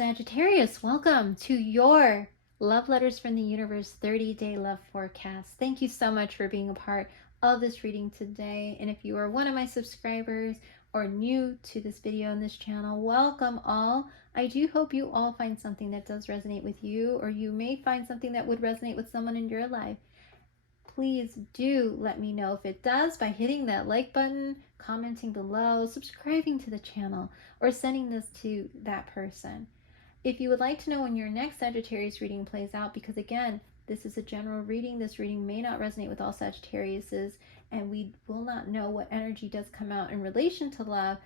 Sagittarius, welcome to your Love Letters from the Universe 30-day love forecast. Thank you so much for being a part of this reading today. And if you are one of my subscribers or new to this video and this channel, welcome all. I do hope you all find something that does resonate with you, or you may find something that would resonate with someone in your life. Please do let me know if it does by hitting that like button, commenting below, subscribing to the channel, or sending this to that person. If you would like to know when your next Sagittarius reading plays out, because again, this is a general reading, this reading may not resonate with all Sagittariuses, and we will not know what energy does come out in relation to love.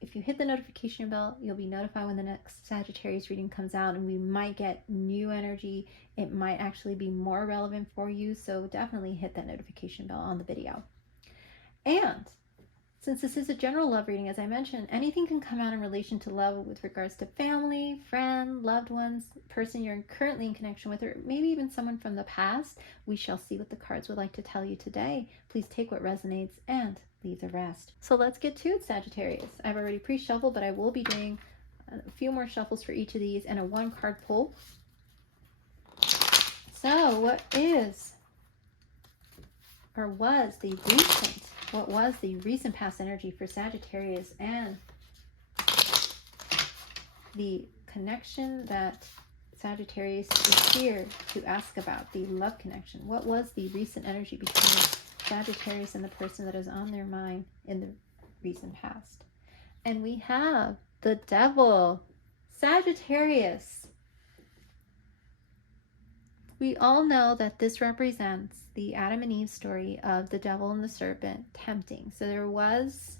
If you hit the notification bell, you'll be notified when the next Sagittarius reading comes out, and we might get new energy. It might actually be more relevant for you, so definitely hit that notification bell on the video. And since this is a general love reading, as I mentioned, anything can come out in relation to love with regards to family, friend, loved ones, person you're currently in connection with, or maybe even someone from the past. We shall see what the cards would like to tell you today. Please take what resonates and leave the rest. So let's get to it, Sagittarius. I've already pre-shuffled, but I will be doing a few more shuffles for each of these and a one-card pull. So what is, or was the recent, what was the recent past energy for Sagittarius and the connection that Sagittarius is here to ask about, the love connection? What was the recent energy between Sagittarius and the person that is on their mind in the recent past? And we have the Devil. Sagittarius. We all know that this represents the Adam and Eve story of the devil and the serpent tempting. So there was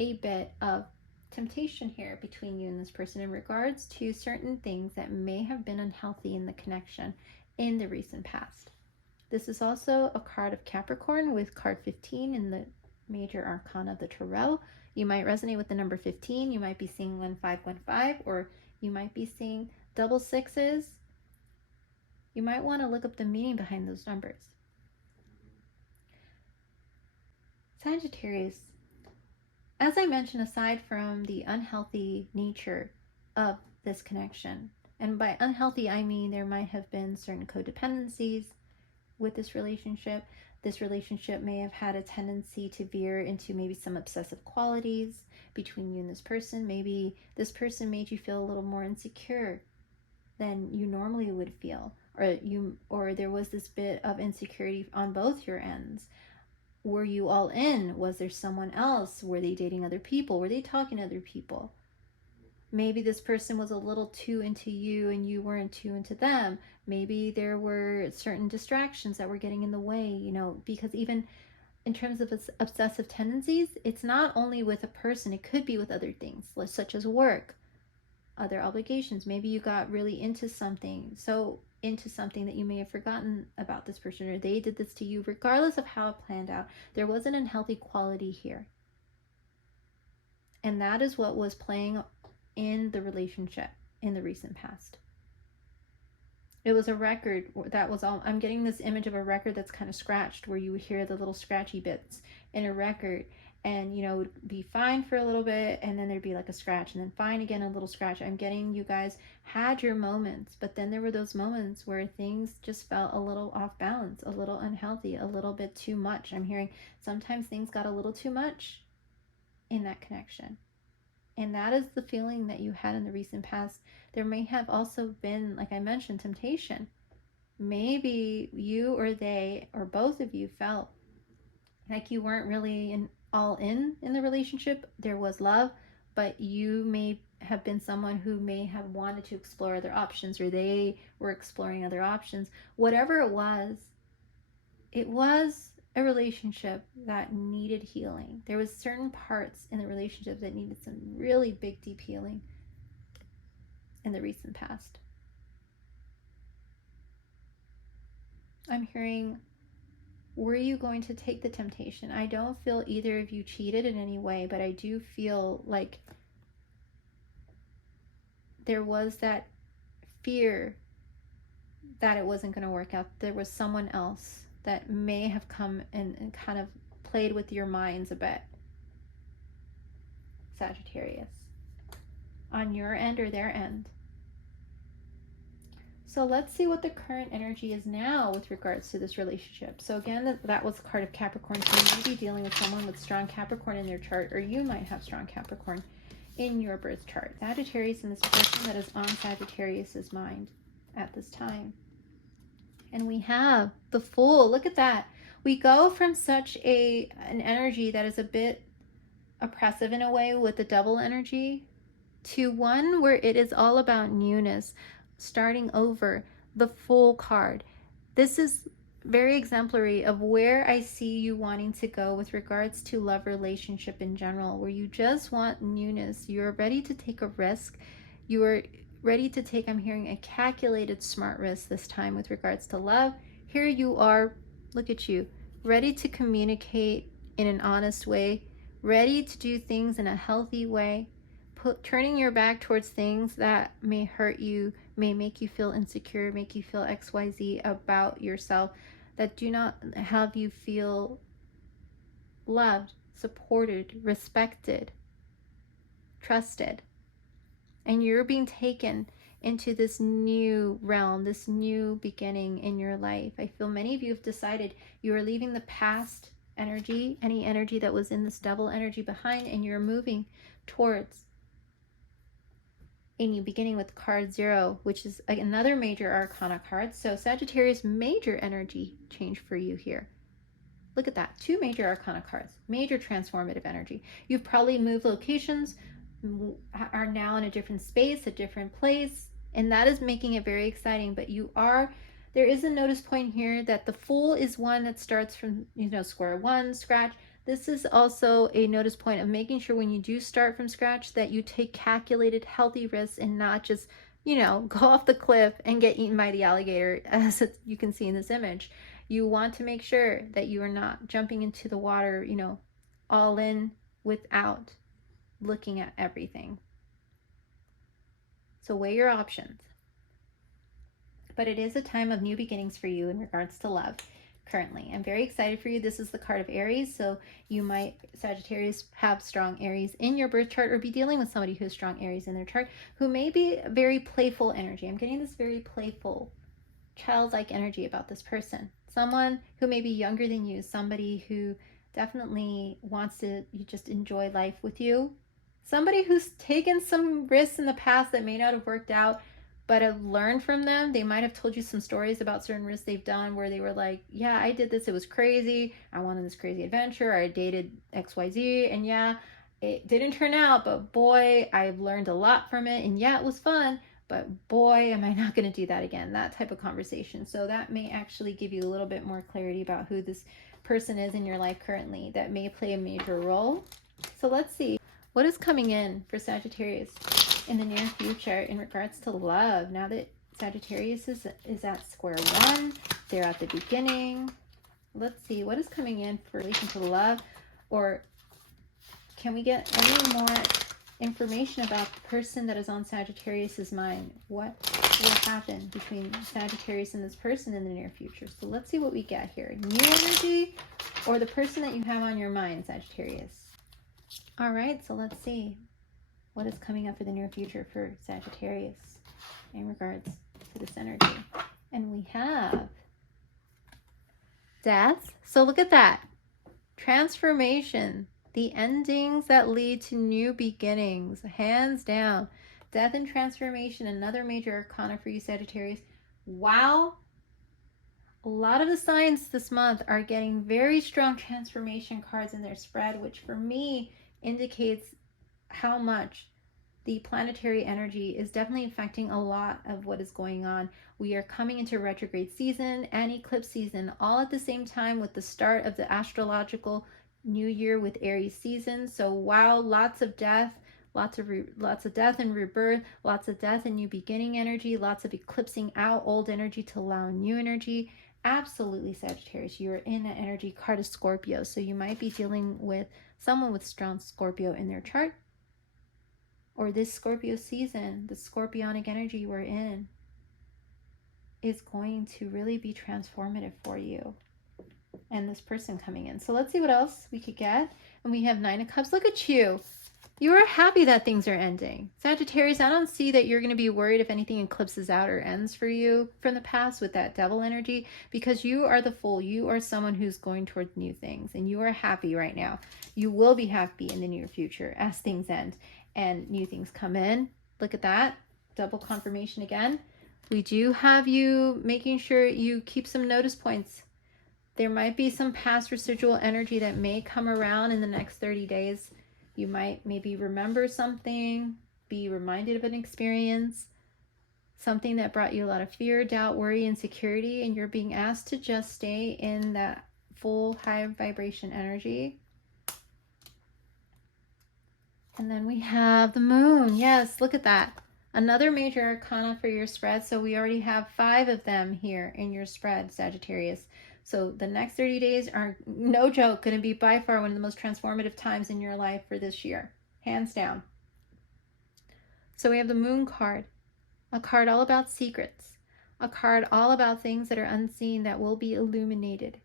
a bit of temptation here between you and this person in regards to certain things that may have been unhealthy in the connection in the recent past. This is also a card of Capricorn with card 15 in the major arcana of the tarot. You might resonate with the number 15. You might be seeing 1515, or you might be seeing double sixes. You might want to look up the meaning behind those numbers. Sagittarius, as I mentioned, aside from the unhealthy nature of this connection, and by unhealthy I mean there might have been certain codependencies with this relationship. This relationship may have had a tendency to veer into maybe some obsessive qualities between you and this person. Maybe this person made you feel a little more insecure than you normally would feel, or there was this bit of insecurity on both your ends. Were you all in? Was there someone else? Were they dating other people? Were they talking to other people? Maybe this person was a little too into you and you weren't too into them. Maybe there were certain distractions that were getting in the way, you know, because even in terms of obsessive tendencies, it's not only with a person, it could be with other things, such as work, other obligations. Maybe you got really into something, so into something that you may have forgotten about this person, or they did this to you. Regardless of how it planned out, there was an unhealthy quality here, and that is what was playing in the relationship in the recent past. It was a record that was all, I'm getting this image of a record that's kind of scratched, where you would hear the little scratchy bits in a record, and you know, it would be fine for a little bit, and then there'd be like a scratch, and then fine again, a little scratch. I'm getting, you guys had your moments, but then there were those moments where things just felt a little off balance, a little unhealthy, a little bit too much. I'm hearing sometimes things got a little too much in that connection. And that is the feeling that you had in the recent past. There may have also been, like I mentioned, temptation. Maybe you or they or both of you felt like you weren't really all in the relationship. There was love, but you may have been someone who may have wanted to explore other options, or they were exploring other options. Whatever it was a relationship that needed healing. There was certain parts in the relationship that needed some really big, deep healing in the recent past. I'm hearing, were you going to take the temptation? I don't feel either of you cheated in any way, but I do feel like there was that fear that it wasn't going to work out. There was someone else that may have come and kind of played with your minds a bit. Sagittarius. on your end or their end. So let's see what the current energy is now with regards to this relationship. So again, that was the card of Capricorn. So you may be dealing with someone with strong Capricorn in their chart, or you might have strong Capricorn in your birth chart. Sagittarius and this person that is on Sagittarius's mind at this time. And we have the Fool. Look at that. We go from such an energy that is a bit oppressive in a way with the double energy to one where it is all about newness, starting over. The Fool card. This is very exemplary of where I see you wanting to go with regards to love relationship in general, where you just want newness. You're ready to take a risk. You are ready to take, I'm hearing, a calculated smart risk this time with regards to love. Here you are, look at you, ready to communicate in an honest way, ready to do things in a healthy way, turning your back towards things that may hurt you, may make you feel insecure, make you feel XYZ about yourself, that do not have you feel loved, supported, respected, trusted. And you're being taken into this new realm, this new beginning in your life. I feel many of you have decided you are leaving the past energy, any energy that was in this double energy behind, and you're moving towards a new beginning with card 0, which is another major arcana card. So Sagittarius, major energy change for you here. Look at that, 2 major arcana cards, major transformative energy. You've probably moved locations, are now in a different space, a different place, and that is making it very exciting. But there is a notice point here that the Fool is one that starts from, square one, scratch. This is also a notice point of making sure when you do start from scratch that you take calculated, healthy risks and not just, go off the cliff and get eaten by the alligator, as you can see in this image. You want to make sure that you are not jumping into the water, all in without looking at everything. So weigh your options. But it is a time of new beginnings for you in regards to love currently. I'm very excited for you. This is the card of Aries. So you might, Sagittarius, have strong Aries in your birth chart, or be dealing with somebody who has strong Aries in their chart, who may be very playful energy. I'm getting this very playful, childlike energy about this person. Someone who may be younger than you, somebody who definitely wants to just enjoy life with you. Somebody who's taken some risks in the past that may not have worked out, but have learned from them. They might have told you some stories about certain risks they've done where they were like, yeah, I did this, it was crazy, I went on this crazy adventure, I dated XYZ, and yeah, it didn't turn out, but boy, I've learned a lot from it, and yeah, it was fun, but boy, am I not going to do that again. That type of conversation. So that may actually give you a little bit more clarity about who this person is in your life currently that may play a major role. So let's see what is coming in for Sagittarius in the near future in regards to love. Now that Sagittarius is at square one, they're at the beginning. Let's see what is coming in for relation to love, or can we get any more information about the person that is on Sagittarius's mind? What will happen between Sagittarius and this person in the near future? So let's see what we get here. New energy, or the person that you have on your mind, Sagittarius. All right, so let's see what is coming up for the near future for Sagittarius in regards to this energy. And we have death. So look at that. Transformation. The endings that lead to new beginnings. Hands down. Death and transformation. Another major arcana for you, Sagittarius. Wow. A lot of the signs this month are getting very strong transformation cards in their spread, which for me indicates how much the planetary energy is definitely affecting a lot of what is going on. We are coming into retrograde season and eclipse season all at the same time with the start of the astrological new year with Aries season. So wow, lots of death, lots of death and rebirth, lots of death and new beginning energy, lots of eclipsing out old energy to allow new energy. Absolutely, Sagittarius, you are in an energy card of Scorpio. So you might be dealing with someone with strong Scorpio in their chart, or this Scorpio season, the scorpionic energy you are in is going to really be transformative for you and this person coming in. So let's see what else we could get. And we have 9 of Cups. Look at you. You are happy that things are ending. Sagittarius, I don't see that you're going to be worried if anything eclipses out or ends for you from the past with that devil energy, because you are the Fool. You are someone who's going towards new things, and you are happy right now. You will be happy in the near future as things end and new things come in. Look at that. Double confirmation again. We do have you making sure you keep some notice points. There might be some past residual energy that may come around in the next 30 days. You might maybe remember something, be reminded of an experience, something that brought you a lot of fear, doubt, worry, insecurity, and you're being asked to just stay in that full high vibration energy. And then we have the moon. Yes, look at that. Another major arcana for your spread. So we already have 5 of them here in your spread, Sagittarius. So the next 30 days are, no joke, going to be by far one of the most transformative times in your life for this year. Hands down. So we have the moon card. A card all about secrets. A card all about things that are unseen that will be illuminated.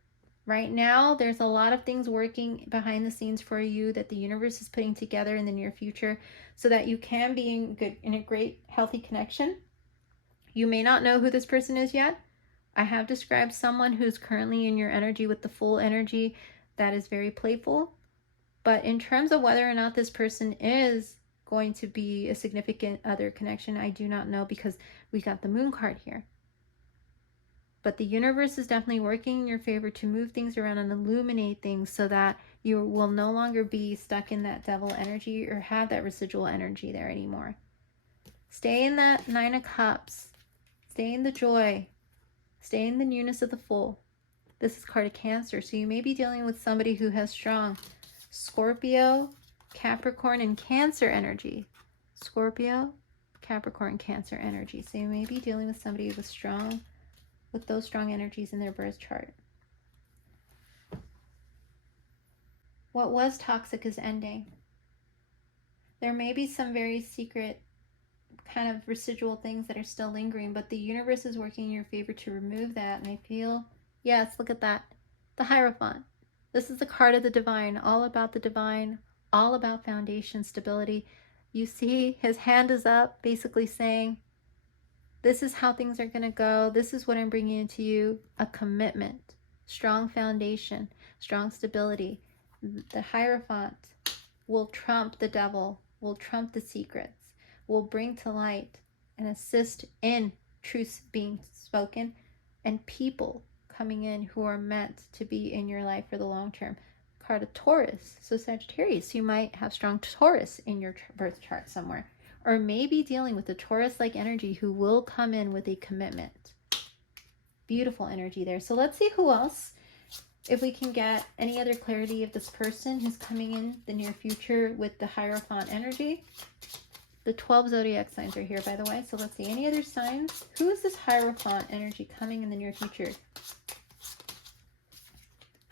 Right now, there's a lot of things working behind the scenes for you that the universe is putting together in the near future so that you can be in a great, healthy connection. You may not know who this person is yet. I have described someone who's currently in your energy with the full energy that is very playful. But in terms of whether or not this person is going to be a significant other connection, I do not know, because we got the moon card here. But the universe is definitely working in your favor to move things around and illuminate things so that you will no longer be stuck in that devil energy or have that residual energy there anymore. Stay in that 9 of Cups. Stay in the joy. Stay in the newness of the Fool. This is card of Cancer, so you may be dealing with somebody who has strong Scorpio, Capricorn, and Cancer energy. Scorpio, Capricorn, Cancer energy. So you may be dealing with somebody with those strong energies in their birth chart. What was toxic is ending. There may be some very secret kind of residual things that are still lingering, but the universe is working in your favor to remove that. And I feel, yes, look at that. The Hierophant. This is the card of the divine, all about the divine, all about foundation stability. You see his hand is up, basically saying, this is how things are going to go. This is what I'm bringing into you. A commitment, strong foundation, strong stability. The Hierophant will trump the devil, will trump the secrets, will bring to light and assist in truths being spoken and people coming in who are meant to be in your life for the long term. Card of Taurus. So Sagittarius, you might have strong Taurus in your birth chart somewhere. Or maybe dealing with a Taurus-like energy who will come in with a commitment. Beautiful energy there. So let's see who else, if we can get any other clarity of this person who's coming in the near future with the Hierophant energy. The 12 zodiac signs are here, by the way. So let's see. Any other signs? Who is this Hierophant energy coming in the near future?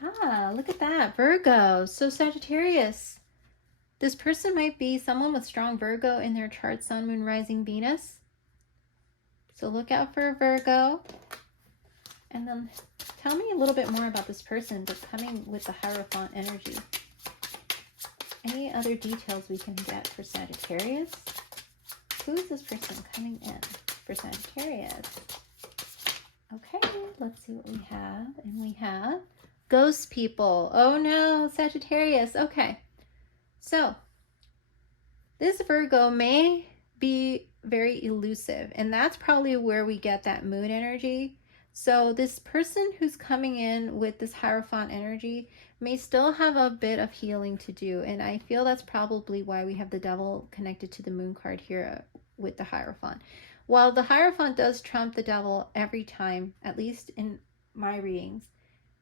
Ah, look at that. Virgo. So Sagittarius. This person might be someone with strong Virgo in their chart, Sun, Moon, Rising, Venus. So look out for Virgo. And then tell me a little bit more about this person that's coming with the Hierophant energy. Any other details we can get for Sagittarius? Who is this person coming in for Sagittarius? Okay, let's see what we have. And we have ghost people. Oh no, Sagittarius. Okay. So, this Virgo may be very elusive, and that's probably where we get that moon energy. So, this person who's coming in with this Hierophant energy may still have a bit of healing to do, and I feel that's probably why we have the devil connected to the moon card here with the Hierophant. While the Hierophant does trump the devil every time, at least in my readings,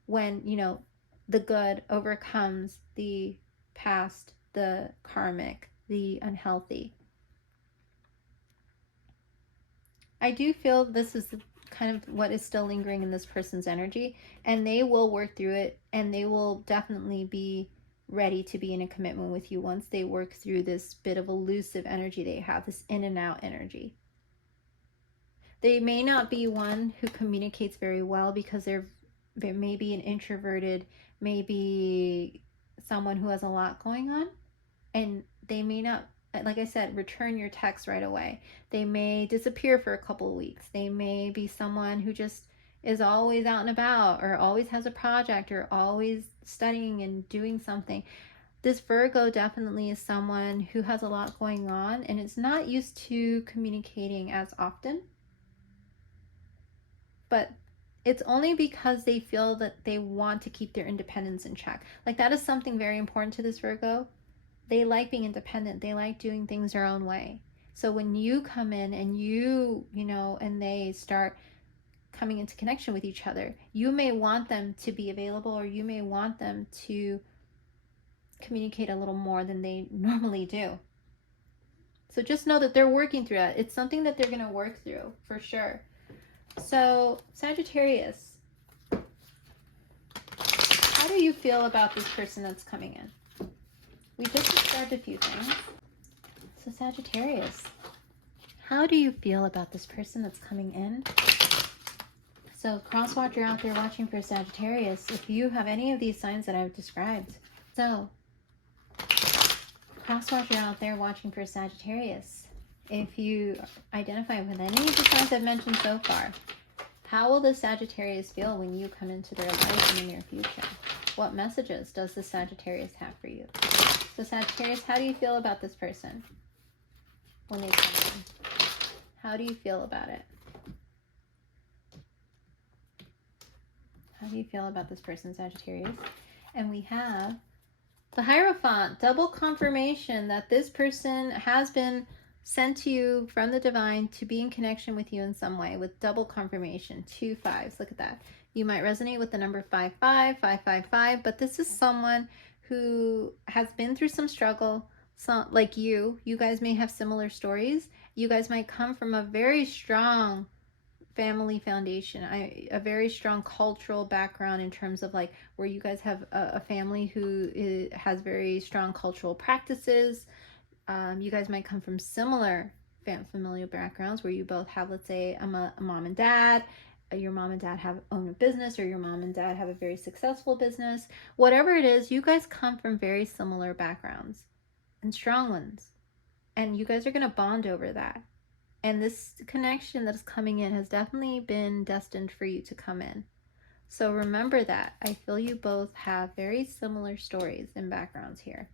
when, you know, the good overcomes the past, the karmic, the unhealthy. I do feel this is kind of what is still lingering in this person's energy, and they will work through it, and they will definitely be ready to be in a commitment with you once they work through this bit of elusive energy they have, this in and out energy. They may not be one who communicates very well because they're may be an introverted, maybe someone who has a lot going on, and They may not, like I said, return your text right away. They may disappear for a couple of weeks. They may be someone who just is always out and about, or always has a project, or always studying and doing something. This Virgo definitely is someone who has a lot going on and is not used to communicating as often. But it's only because they feel that they want to keep their independence in check. Like, that is something very important to this Virgo. They like being independent. They like doing things their own way. So when you come in and you know, and they start coming into connection with each other, you may want them to be available, or you may want them to communicate a little more than they normally do. So just know that they're working through that. It's something that they're going to work through for sure. So Sagittarius, how do you feel about this person that's coming in? We just described a few things. So Sagittarius, how do you feel about this person that's coming in? So crosswatcher out there watching for Sagittarius, if you have any of these signs that I've described. So crosswatcher out there watching for Sagittarius, if you identify with any of the signs I've mentioned so far, how will the Sagittarius feel when you come into their life in the near future? What messages does the Sagittarius have for you? So Sagittarius, how do you feel about this person when they come in? How do you feel about it? How do you feel about this person, Sagittarius? And we have the Hierophant, double confirmation that this person has been sent to you from the divine to be in connection with you in some way, with double confirmation. 2 5s. Look at that. You might resonate with the number 55, 555, but this is someone who has been through some struggle. Some, like you guys may have similar stories. You guys might come from a very strong family foundation, a very strong cultural background in terms of like where you guys have a family who has very strong cultural practices. You guys might come from similar familial backgrounds where you both have, let's say, a mom and dad. Your mom and dad own a business, or your mom and dad have a very successful business. Whatever it is, you guys come from very similar backgrounds and strong ones. And you guys are going to bond over that. And this connection that is coming in has definitely been destined for you to come in. So remember that. I feel you both have very similar stories and backgrounds here.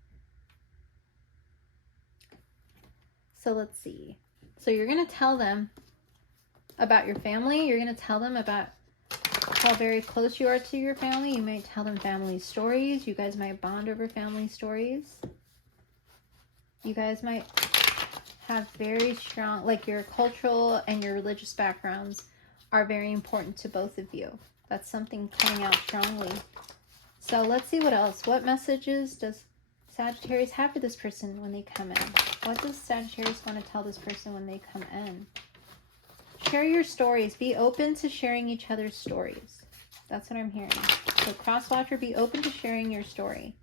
So let's see. So you're going to tell them about your family. You're going to tell them about how very close you are to your family. You might tell them family stories. You guys might bond over family stories. You guys might have very strong, like your cultural and your religious backgrounds are very important to both of you. That's something coming out strongly. So let's see what else. What messages does Sagittarius have for this person when they come in? What does Sagittarius want to tell this person when they come in? Share your stories. Be open to sharing each other's stories. That's what I'm hearing. So crosswatcher, be open to sharing your story.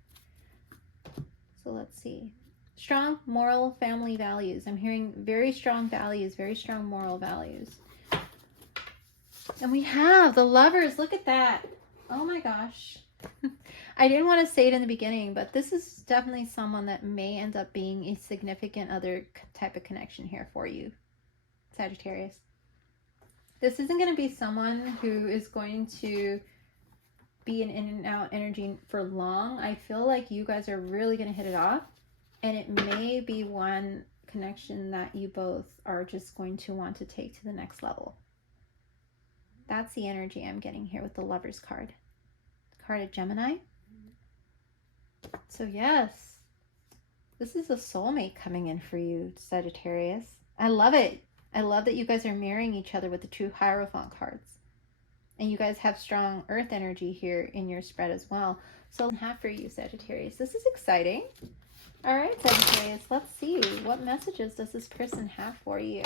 So let's see. Strong moral family values. I'm hearing very strong values, very strong moral values. And we have the Lovers. Look at that. Oh my gosh. I didn't want to say it in the beginning, but this is definitely someone that may end up being a significant other type of connection here for you, Sagittarius. This isn't going to be someone who is going to be an in and out energy for long. I feel like you guys are really going to hit it off. And it may be one connection that you both are just going to want to take to the next level. That's the energy I'm getting here with the Lovers card. The card of Gemini. So yes, this is a soulmate coming in for you, Sagittarius. I love it. I love that you guys are marrying each other with the 2 Hierophant cards. And you guys have strong earth energy here in your spread as well. So I have for you, Sagittarius. This is exciting. All right, Sagittarius, let's see. What messages does this person have for you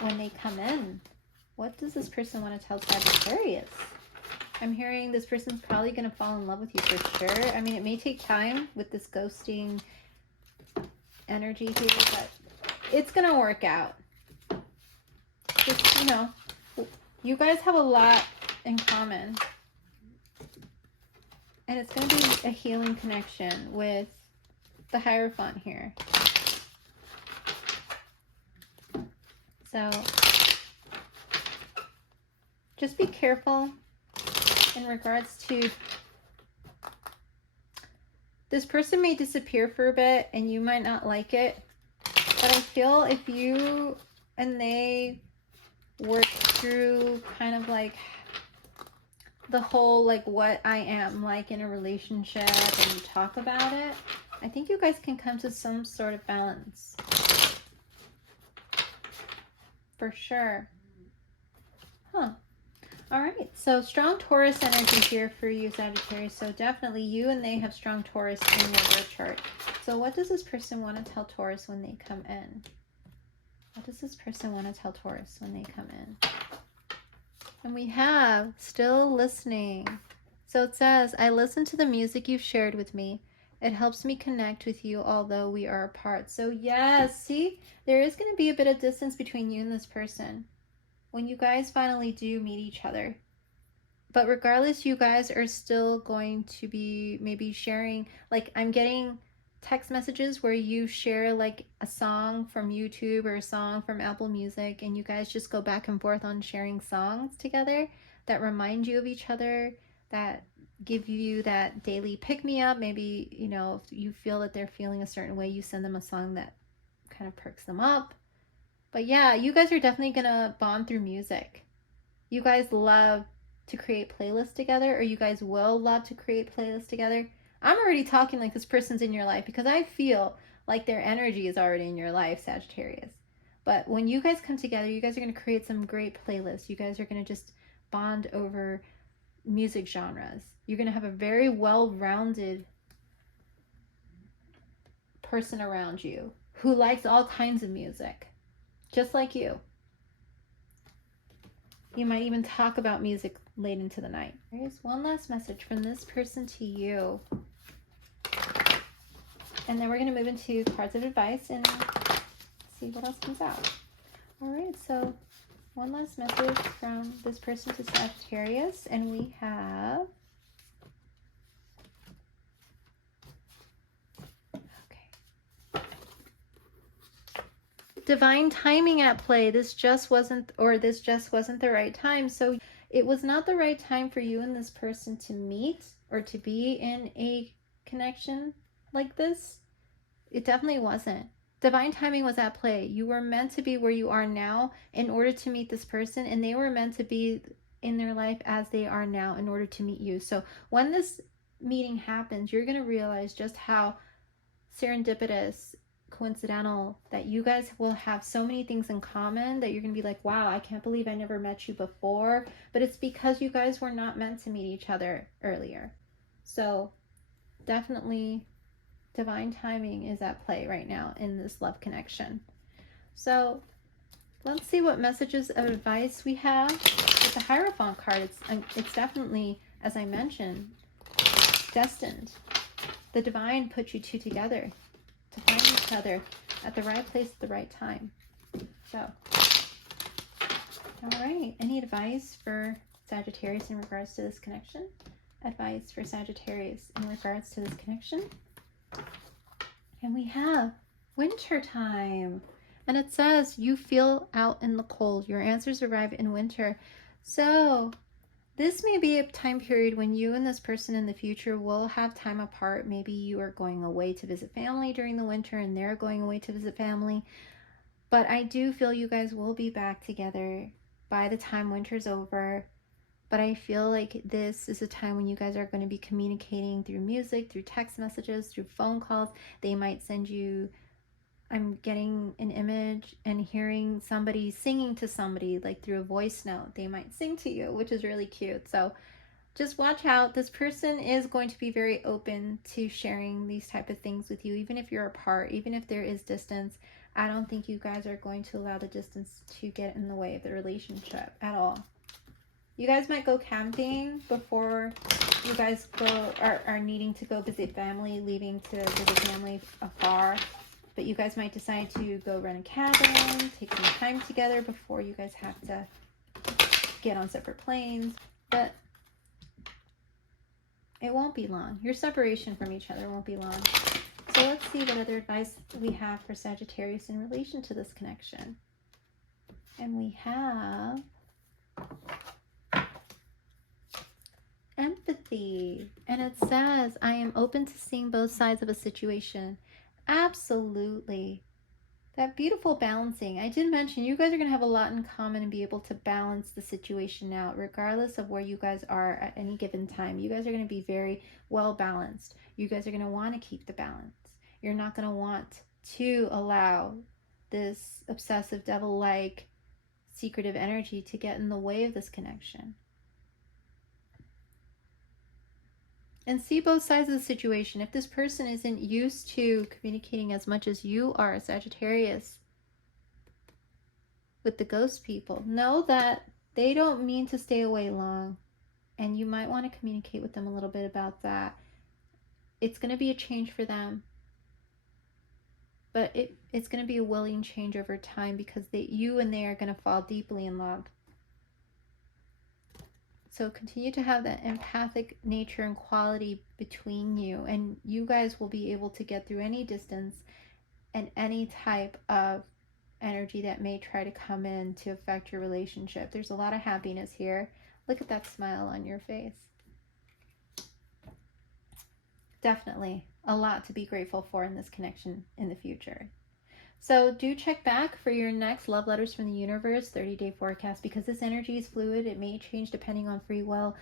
when they come in? What does this person want to tell Sagittarius? I'm hearing this person's probably going to fall in love with you for sure. I mean, it may take time with this ghosting energy here, but it's going to work out. Just, you know, you guys have a lot in common. And it's going to be a healing connection with the Hierophant here. So just be careful in regards to this person may disappear for a bit and you might not like it, but I feel if you and they work through kind of like the whole like what I am like in a relationship and you talk about it, I think you guys can come to some sort of balance. For sure. Huh. All right. So strong Taurus energy here for you, Sagittarius. So definitely you and they have strong Taurus in your birth chart. So what does this person want to tell Taurus when they come in? What does this person want to tell Taurus when they come in? And we have still listening. So it says, I listen to the music you've shared with me. It helps me connect with you, although we are apart. So yes, see, there is going to be a bit of distance between you and this person when you guys finally do meet each other. But regardless, you guys are still going to be maybe sharing, like I'm getting text messages where you share like a song from YouTube or a song from Apple Music, and you guys just go back and forth on sharing songs together that remind you of each other, that give you that daily pick-me-up. Maybe, you know, if you feel that they're feeling a certain way, you send them a song that kind of perks them up. But yeah, you guys are definitely gonna bond through music. You guys love to create playlists together, or you guys will love to create playlists together. I'm already talking like this person's in your life because I feel like their energy is already in your life, Sagittarius. But when you guys come together, you guys are going to create some great playlists. You guys are going to just bond over music genres. You're going to have a very well-rounded person around you who likes all kinds of music, just like you. You might even talk about music late into the night. Here's one last message from this person to you. And then we're going to move into cards of advice and see what else comes out. All right, so one last message from this person to Sagittarius. And we have... Okay. Divine timing at play. This just wasn't the right time. So it was not the right time for you and this person to meet or to be in a connection like this. It definitely wasn't. Divine timing was at play. You were meant to be where you are now in order to meet this person, and they were meant to be in their life as they are now in order to meet you. So when this meeting happens, you're going to realize just how serendipitous, coincidental that you guys will have so many things in common that you're going to be like, wow, I can't believe I never met you before. But it's because you guys were not meant to meet each other earlier. So definitely divine timing is at play right now in this love connection. So let's see what messages of advice we have with the Hierophant card. It's definitely, as I mentioned, destined. The divine put you two together to find each other at the right place at the right time. So, all right. Any advice for Sagittarius in regards to this connection? Advice for Sagittarius in regards to this connection? And we have winter time. And it says, you feel out in the cold. Your answers arrive in winter. So this may be a time period when you and this person in the future will have time apart. Maybe you are going away to visit family during the winter and they're going away to visit family. But I do feel you guys will be back together by the time winter's over. But I feel like this is a time when you guys are going to be communicating through music, through text messages, through phone calls. They might send you, I'm getting an image and hearing somebody singing to somebody, like through a voice note. They might sing to you, which is really cute. So just watch out. This person is going to be very open to sharing these type of things with you, even if you're apart, even if there is distance. I don't think you guys are going to allow the distance to get in the way of the relationship at all. You guys might go camping before you guys go are needing to go visit family, leaving to visit family afar. But you guys might decide to go rent a cabin, take some time together before you guys have to get on separate planes. But it won't be long. Your separation from each other won't be long. So let's see what other advice we have for Sagittarius in relation to this connection. And we have empathy. And it says, I am open to seeing both sides of a situation. Absolutely. That beautiful balancing. I did mention you guys are going to have a lot in common and be able to balance the situation out regardless of where you guys are at any given time. You guys are going to be very well balanced. You guys are going to want to keep the balance. You're not going to want to allow this obsessive devil-like secretive energy to get in the way of this connection. And see both sides of the situation. If this person isn't used to communicating as much as you are, Sagittarius, with the ghost people, know that they don't mean to stay away long. And you might want to communicate with them a little bit about that. It's going to be a change for them. But it's going to be a willing change over time because you and they are going to fall deeply in love. So continue to have that empathic nature and quality between you, and you guys will be able to get through any distance and any type of energy that may try to come in to affect your relationship. There's a lot of happiness here. Look at that smile on your face. Definitely a lot to be grateful for in this connection in the future. So do check back for your next Love Letters from the Universe 30-day forecast, because this energy is fluid. It may change depending on free will.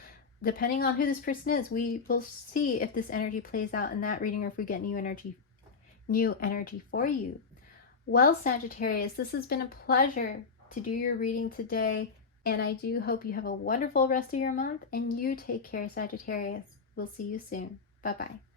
Depending on who this person is, we will see if this energy plays out in that reading or if we get new energy for you. Well, Sagittarius, this has been a pleasure to do your reading today, and I do hope you have a wonderful rest of your month, and you take care, Sagittarius. We'll see you soon. Bye-bye.